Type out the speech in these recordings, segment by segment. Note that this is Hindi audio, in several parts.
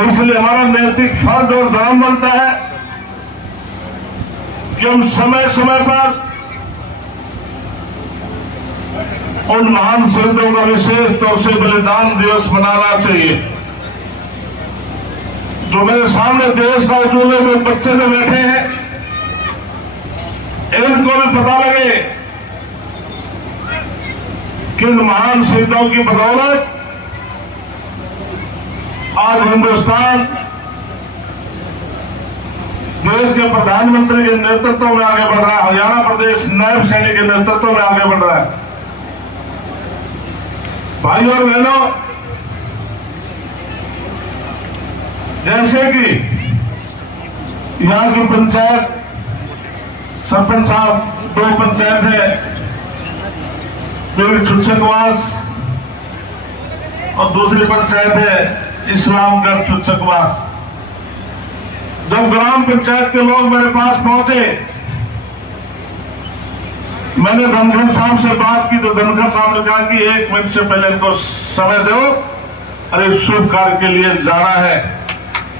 इसलिए हमारा नैतिक फर्ज और धर्म बनता है कि हम समय समय पर उन महान शहीदों का विशेष तौर से बलिदान दिवस मनाना चाहिए। जो मेरे सामने देश का उजूले में बच्चे जो बैठे हैं, इनको भी पता लगे कि इन महान शहीदों की बदौलत आज हिंदुस्तान देश के प्रधानमंत्री के नेतृत्व में आगे बढ़ रहा है। हरियाणा प्रदेश नायब सैनिक के नेतृत्व में आगे बढ़ रहा है। भाइयों और बहनों, जैसे कि यहां की पंचायत सरपंच साहब, 2 पंचायत है, पीर छुच्छकवास और दूसरी पंचायत है इस्लामगढ़ छुच्छकवास। जब ग्राम पंचायत के लोग मेरे पास पहुंचे, मैंने धनखड़ साहब से बात की तो धनखड़ साहब ने कहा कि 1 मिनट से पहले इनको समय दो, अरे शुभ कार्य के लिए जाना है।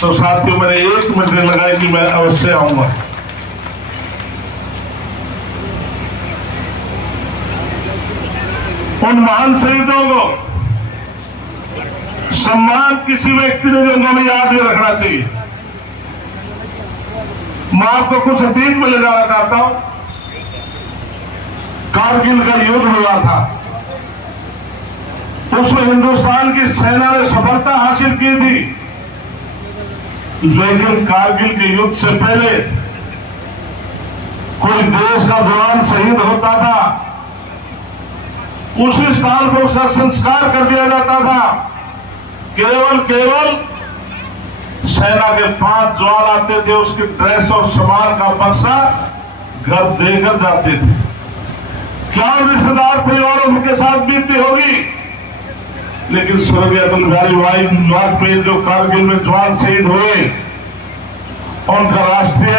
तो साथियों, मैंने 1 मिनट लगाई कि मैं अवश्य आऊंगा। उन महान शहीदों को सम्मान किसी व्यक्ति ने जो उन्होंने याद में रखना चाहिए। मैं आपको कुछ अतीत में ले जाना चाहता हूं। कारगिल का युद्ध हुआ था, उसमें हिंदुस्तान की सेना ने सफलता हासिल की थी, लेकिन कारगिल के युद्ध से पहले कोई देश का जवान शहीद होता था, उसी स्थान पर उसका संस्कार कर दिया जाता था। केवल सेना के 5 जवान आते थे, उसकी ड्रेस और सामान का बक्सा घर देकर जाते थे। क्या रिश्तेदार परिवारों के साथ बीती होगी, लेकिन स्वर्गीय अटल बिहारी वाजपेयी जो कारगिल में जवान शहीद हुए, उनका राष्ट्रीय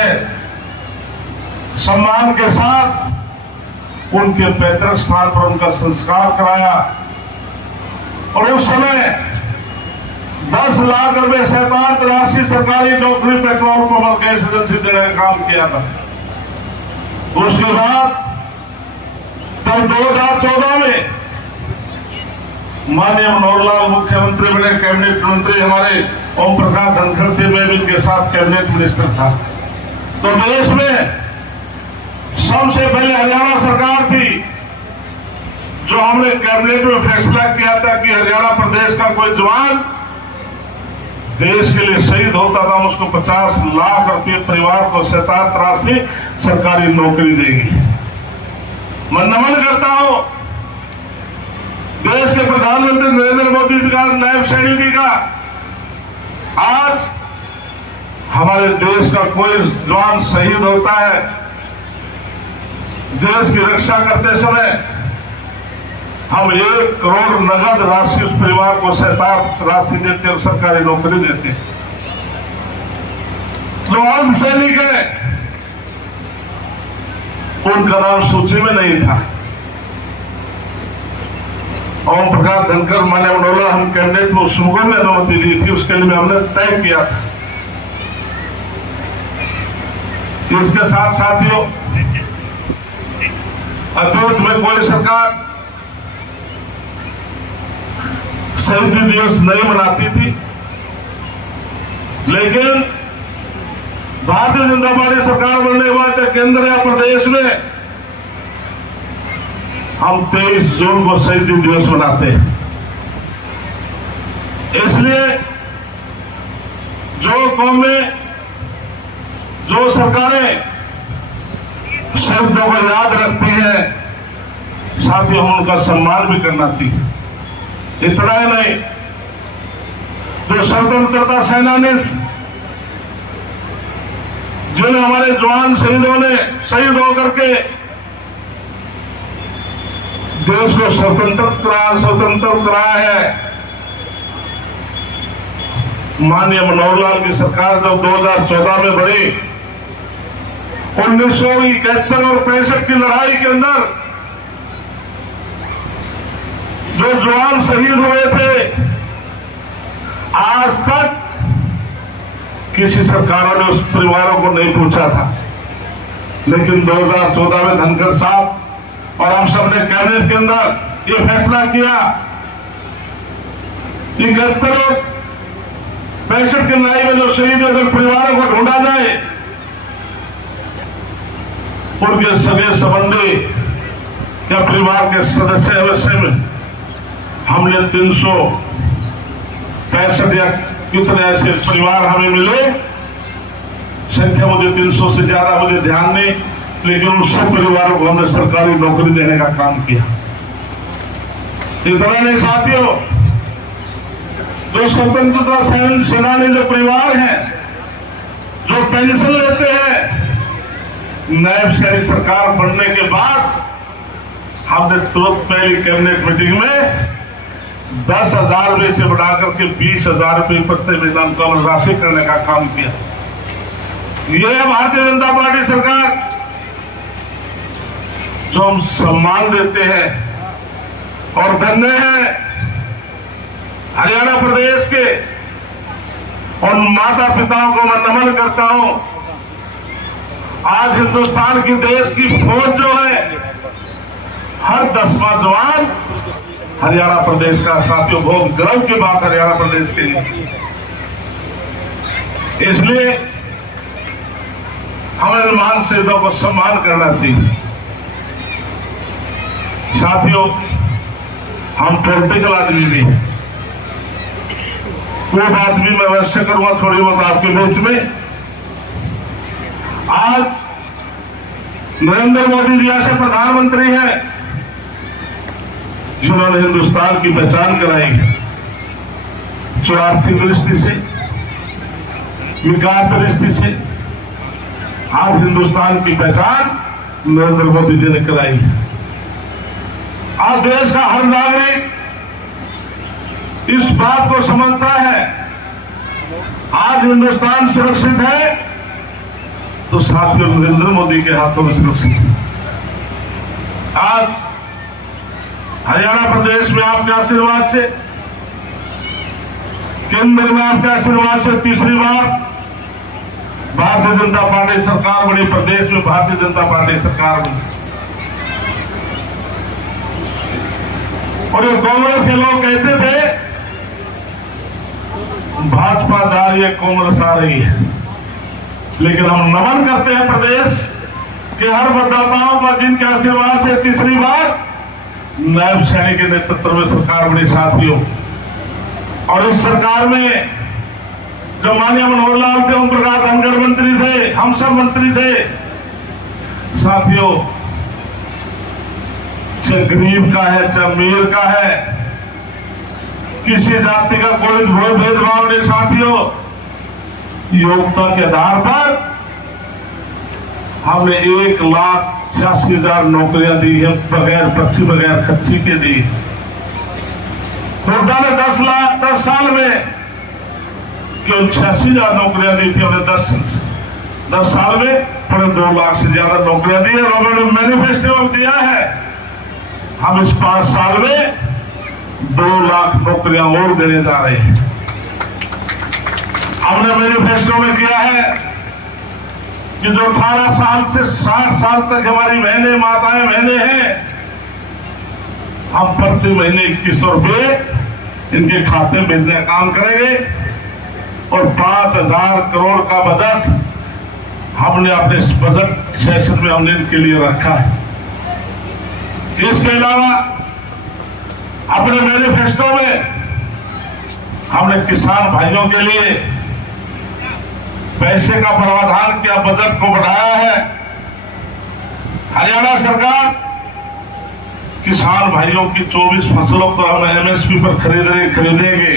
सम्मान के साथ उनके पैतृक स्थान पर उनका संस्कार कराया। और उस समय 10 लाख रुपए शैतान राशि सरकारी नौकरी पेट्रोल पंप गैस एजेंसी देने का काम किया था। उसके बाद तब 2014 में माननीय मनोहर लाल मुख्यमंत्री बने, कैबिनेट मंत्री हमारे ओम प्रकाश धनखड़ थे, मैं भी उनके साथ कैबिनेट मिनिस्टर था। तो देश में सबसे पहले हरियाणा सरकार थी जो हमने कैबिनेट में फैसला किया था कि हरियाणा प्रदेश का कोई जवान देश के लिए शहीद होता था, उसको 50 लाख रुपए परिवार को शैतान राशि सरकारी नौकरी देगी। मैं नमन करता हूं देश के प्रधानमंत्री नरेंद्र मोदी जी का, नायब सैनिक जी का। आज हमारे देश का कोई जवान शहीद होता है, देश की रक्षा करते समय हम 1 करोड़ नगद राशि उस परिवार को शैतान राशि देते और सरकारी नौकरी देते। जो अर्धसैनिक है उनका नाम सूची में नहीं था। ओम प्रकाश धनखड़ मान्य मनोहर, हम कैबिनेट में उस मुगल में अनुमति दी थी, उसके लिए हमने तय किया था। इसके साथ साथियों, अतीत में कोई सरकार शहीदी दिवस नहीं मनाती थी, लेकिन भारतीय जनता पार्टी सरकार बनने के बाद चाहे केंद्र या प्रदेश में हम 23 जून को शहीदी दिवस मनाते हैं। इसलिए जो कौमें, जो सरकारें शहीदों को याद रखती है, साथियों हम उनका सम्मान भी करना चाहिए। इतना ही नहीं, जो स्वतंत्रता सेनानी, जिन्हें हमारे जवान शहीदों ने शहीद होकर के देश को स्वतंत्र कराया है। माननीय मनोहर लाल की सरकार जब 2014 में बढ़ी, 1971 और 65 की लड़ाई के अंदर जो जवान शहीद हुए थे किसी सरकारों ने उस परिवारों को नहीं पूछा था, लेकिन 2014 में धनखड़ साहब और हम सब ने कैबिनेट के अंदर ये फैसला किया कि 65 की लड़ाई में जो शहीद हुए परिवारों को ढूंढा जाए, उनके सगे संबंधी या परिवार के सदस्य अवश्य में हमने 365 या कितने ऐसे परिवार हमें मिले, संख्या मुझे 300 से ज्यादा मुझे ध्यान नहीं, लेकिन उन सब परिवारों को हमने सरकारी नौकरी देने का काम किया। इतना नहीं साथियों, जो स्वतंत्रता सेनानी जो परिवार हैं, जो पेंशन लेते हैं, नायब शहरी सरकार बनने के बाद हमने तुरंत पहली कैबिनेट मीटिंग में 10,000 रुपये से बढ़ाकर के 20,000 रुपये प्रति महीना उनको राशि करने का काम किया। ये है भारतीय जनता पार्टी सरकार, जो हम सम्मान देते हैं और धन्य है हरियाणा प्रदेश के और माता पिताओं को मैं नमन करता हूं। आज हिंदुस्तान की देश की फौज जो है, हर 10वां जवान हरियाणा प्रदेश का। साथियों, बहुत गर्व की बात हरियाणा प्रदेश के लिए। इसलिए हमें महान शहीदों को सम्मान करना चाहिए। साथियों, हम पॉलिटिकल आदमी भी हैं, वो बात भी मैं अवश्य करूंगा थोड़ी बहुत आपके बीच में। आज नरेंद्र मोदी जी ऐसे प्रधानमंत्री हैं जिन्होंने हिंदुस्तान की पहचान कराई, जो आर्थिक दृष्टि से, विकास दृष्टि से आज हिंदुस्तान की पहचान नरेंद्र मोदी जी ने कराई। आज देश का हर नागरिक इस बात को समझता है, आज हिंदुस्तान सुरक्षित है तो साथियों नरेंद्र मोदी के हाथों में सुरक्षित है। आज हरियाणा प्रदेश में आपके आशीर्वाद से, केंद्र में आपके आशीर्वाद से तीसरी बार भारतीय जनता पार्टी सरकार बनी, प्रदेश में भारतीय जनता पार्टी सरकार बनी। और ये कांग्रेस के लोग कहते थे भाजपा जा रही है, कांग्रेस आ रही है, लेकिन हम नमन करते हैं प्रदेश के हर मतदाताओं का जिनके आशीर्वाद से तीसरी बार नायब सैनी के नेतृत्व में सरकार बनी। साथियों, और इस सरकार में जब माननीय मनोहर लाल थे, ओम प्रकाश धनखड़ मंत्री थे, हम सब मंत्री थे। साथियों, चाहे गरीब का है चाहे अमीर का है, किसी जाति का कोई भेदभाव नहीं। साथियों, योग्यता के आधार पर हमने 1,86,000 नौकरियां दी है, बगैर पर्ची बगैर खर्ची के दी। हुड्डा ने 10 साल में केवल 86,000 नौकरियां दी थी, हमने 10 साल में पूरे 2 लाख से ज्यादा नौकरियां दी है। और हमने मैनिफेस्टो में दिया है हम इस 5 साल में 2 लाख नौकरियां और देने जा रहे हैं। हमने मैनिफेस्टो में किया है कि जो 18 साल से 60 साल तक हमारी बहनें, माताएं, बहनें हैं, हम प्रति महीने 2100 रुपये इनके खाते में भेजने का काम करेंगे। और 5,000 करोड़ का बजट हमने अपने इस बजट सेशन में हमने इनके लिए रखा है। इसके अलावा अपने मैनिफेस्टो में हमने किसान भाइयों के लिए पैसे का प्रावधान किया, बजट को बढ़ाया है। हरियाणा सरकार किसान भाइयों की 24 फसलों पर हम एमएसपी पर खरीदेंगे।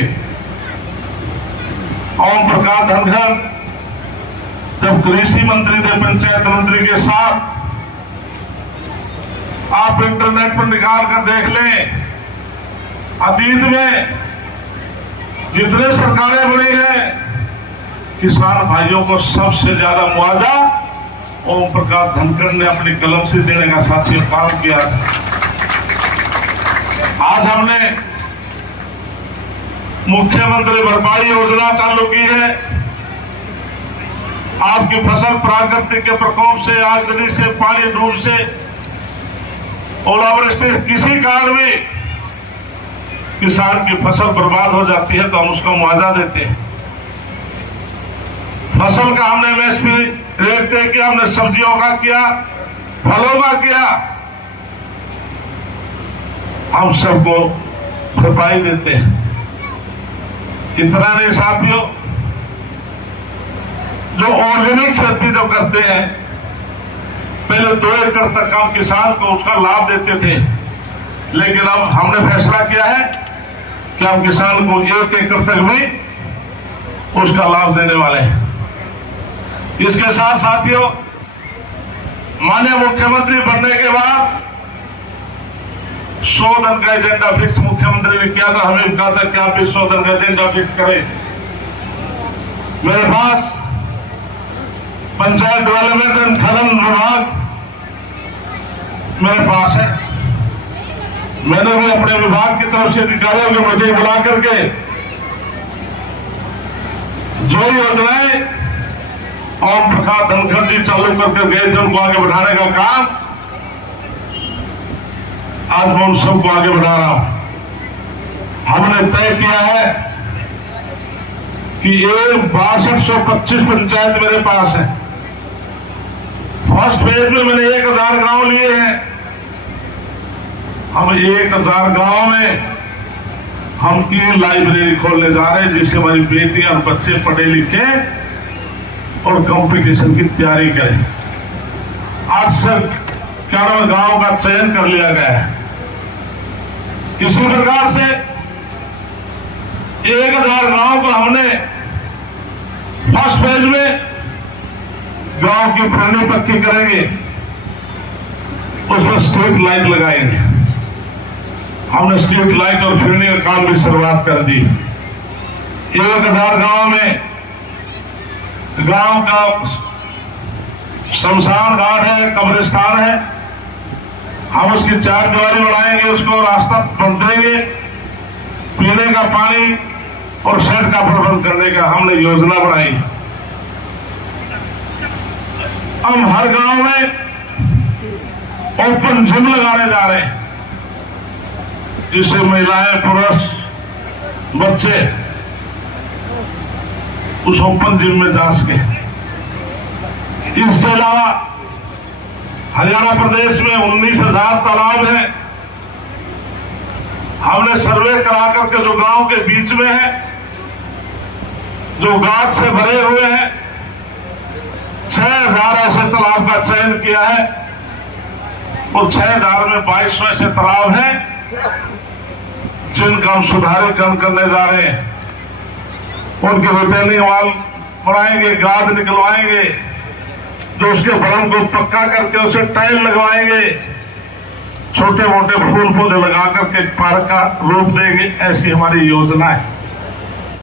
ओम प्रकाश धनखड़ जब कृषि मंत्री थे, पंचायत मंत्री के साथ, आप इंटरनेट पर निकाल कर देख लें, अतीत में जितने सरकारें बनी हैं, किसान भाइयों को सबसे ज्यादा मुआवजा ओम प्रकाश धनखड़ ने अपनी कलम से देने का साथियों काम किया था। आज हमने मुख्यमंत्री भरपाई योजना चालू की है। आपकी फसल प्राकृतिक के प्रकोप से, आगजनी से, पानी डूब से, ओलावृष्टि किसी कारण भी किसान की फसल बर्बाद हो जाती है तो हम उसका मुआवजा देते हैं। फसल का हमने एमएसपी रेट तय किया, हमने सब्जियों का किया, फलों का किया, हम सबको भरपाई देते हैं। इतना नहीं साथियों, जो ऑर्गेनिक खेती जो करते हैं, पहले 2 एकड़ तक हम किसान को उसका लाभ देते थे, लेकिन अब हमने फैसला किया है कि हम किसान को 1 एकड़ तक भी उसका लाभ देने वाले हैं। इसके साथ साथियों, माननीय मुख्यमंत्री बनने के बाद 100 दिन का एजेंडा फिक्स मुख्यमंत्री ने किया था। हमें कहा था कि आप भी 100 दिन का एजेंडा फिक्स करें। मेरे पास पंचायत डेवलपमेंट एंड खनन विभाग मेरे पास है। मैंने भी अपने विभाग की तरफ से अधिकारियों की मीटिंग बुला करके जो योजनाएं ओम प्रकाश धनखड़ जी चालू करके गए थे उनको आगे बढ़ाने का काम आज मैं उन सबको आगे बढ़ा रहा हूं। हमने तय किया है कि ये 6225 पंचायत मेरे पास है। फर्स्ट फेज में मैंने 1000 गांव लिए हैं। हम 1000 गांव में हम 3 लाइब्रेरी खोलने जा रहे हैं, जिससे हमारी बेटियां और बच्चे पढ़े लिखे और कंपटीशन की तैयारी करें। आज से 11 गांव का चयन कर लिया गया है। इसी प्रकार से 1000 गांव को हमने फर्स्ट फेज में गांव की फिरनी पक्की करेंगे, उसमें स्ट्रीट लाइट लगाएंगे। हमने स्ट्रीट लाइट और फिरनी का काम भी शुरुआत कर दी। 1000 गांव में गांव का शमशान घाट है, कब्रिस्तान है, हम उसकी 4 दीवारी बनाएंगे, उसको रास्ता बन देंगे, पीने का पानी और शेड का प्रबंध करने का हमने योजना बनाई। हम हर गांव में ओपन जिम लगाने जा रहे हैं, जिससे महिलाएं, पुरुष, बच्चे उस ओपन जिम में जा सके। इसके अलावा हरियाणा प्रदेश में 19,000 तालाब हैं। हमने सर्वे करा करके जो गांव के बीच में है, जो गाद से भरे हुए हैं, 6,000 ऐसे तालाब का चयन किया है और 6,000 में 2200 ऐसे तालाब हैं जिनका हम सुधारीकरण करने जा रहे हैं। उनके रिटेनिंग वाल बनाएंगे, गाद निकलवाएंगे, जो उसके भवन को पक्का करके उसे टाइल लगवाएंगे, छोटे मोटे फूल पौधे लगा करके पार्क का रूप देंगे। ऐसी हमारी योजना है।